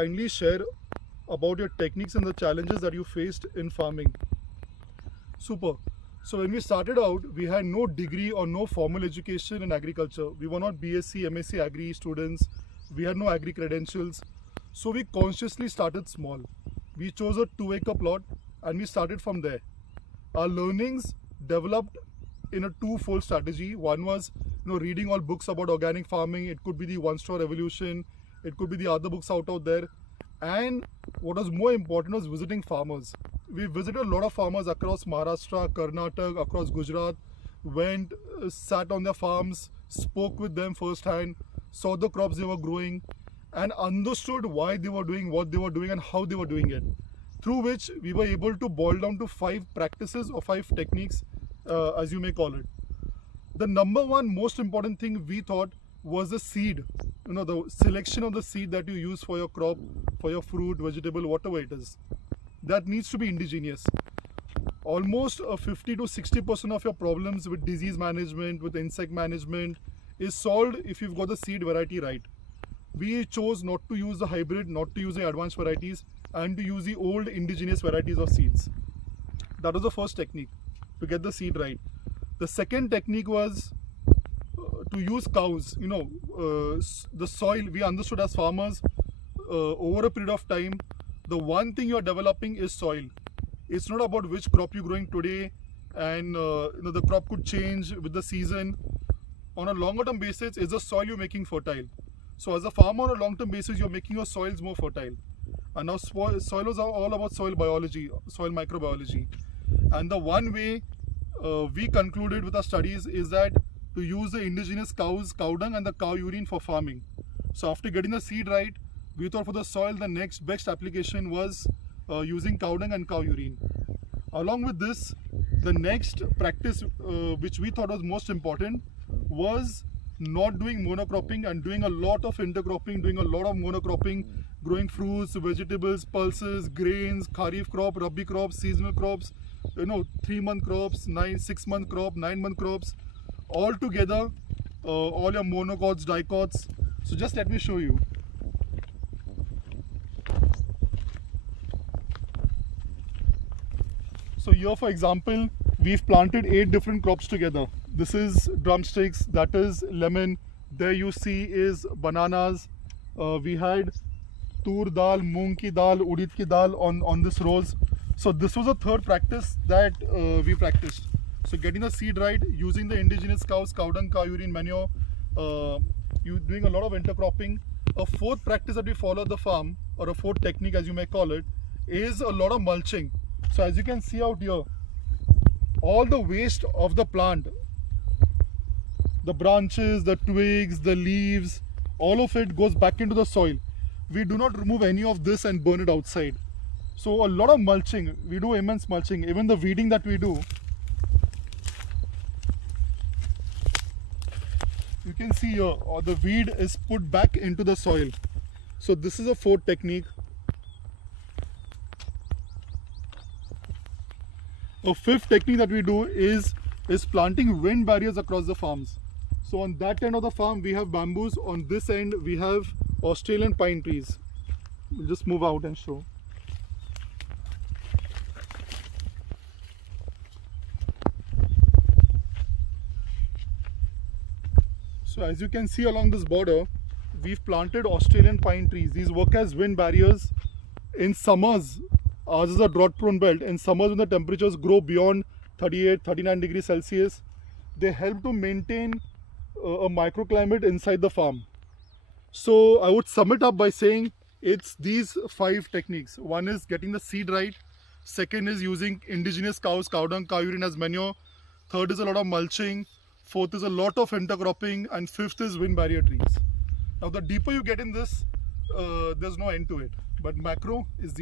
Kindly share about your techniques and the challenges that you faced in farming. Super. So when we started out, we had no degree or no formal education in agriculture. We were not BSc, MSc Agri students. We had no agri credentials. So we consciously started small. We chose a 2-acre plot and we started from there. Our learnings developed in a twofold strategy. One was, reading all books about organic farming. It could be the One Straw Revolution. It could be the other books out there. And what was more important was visiting farmers. We visited a lot of farmers across Maharashtra, Karnataka, across Gujarat, went, sat on their farms, spoke with them firsthand, saw the crops they were growing, and understood why they were doing what they were doing and how they were doing it. Through which we were able to boil down to 5 practices or 5 techniques, as you may call it. The number one most important thing we thought was the seed. The selection of the seed that you use for your crop, for your fruit, vegetable, whatever it is. That needs to be indigenous. Almost 50 to 60% of your problems with disease management, with insect management is solved if you've got the seed variety right. We chose not to use the hybrid, not to use the advanced varieties, and to use the old indigenous varieties of seeds. That was the first technique, to get the seed right. The second technique was to use cows. The soil, we understood as farmers, over a period of time, the one thing you're developing is soil. It's not about which crop you're growing today, and the crop could change with the season. On a longer term basis, it's the soil you're making fertile. So as a farmer, on a long term basis, you're making your soils more fertile. And now soils are all about soil biology, soil microbiology. And the one way we concluded with our studies is that to use the indigenous cows, cow dung and the cow urine for farming. So after getting the seed right, we thought for the soil the next best application was using cow dung and cow urine. Along with this, the next practice which we thought was most important was not doing monocropping and doing a lot of intercropping, doing a lot of monocropping, growing fruits, vegetables, pulses, grains, kharif crop, rabi crops, seasonal crops, 3-month crops, 6-month crop, 9-month crops, all together, all your monocots, dicots. So just let me show you. So here, for example, we've planted 8 different crops together. This is drumsticks, that is lemon. There you see is bananas. We had tur dal, moong ki dal, udit ki dal on this rows. So this was a third practice that we practiced. So getting the seed right, using the indigenous cows, cow dung, cow urine, manure, you doing a lot of intercropping. A fourth practice that we follow at the farm, or a fourth technique as you may call it, is a lot of mulching. So as you can see out here, all the waste of the plant, the branches, the twigs, the leaves, all of it goes back into the soil. We do not remove any of this and burn it outside. So a lot of mulching, we do immense mulching. Even the weeding that we do, you can see here, the weed is put back into the soil. So this is a fourth technique. A fifth technique that we do is planting wind barriers across the farms. So on that end of the farm we have bamboos, on this end we have Australian pine trees. We'll just move out and show. So as you can see along this border, we've planted Australian pine trees. These work as wind barriers. In summers, ours is a drought prone belt. In summers when the temperatures grow beyond 38, 39 degrees Celsius, they help to maintain a microclimate inside the farm. So I would sum it up by saying it's these 5 techniques. One is getting the seed right. Second is using indigenous cows, cow dung, cow urine as manure. Third is a lot of mulching. Fourth is a lot of intercropping. And fifth is wind barrier trees. Now the deeper you get in this, there's no end to it. But macro is these.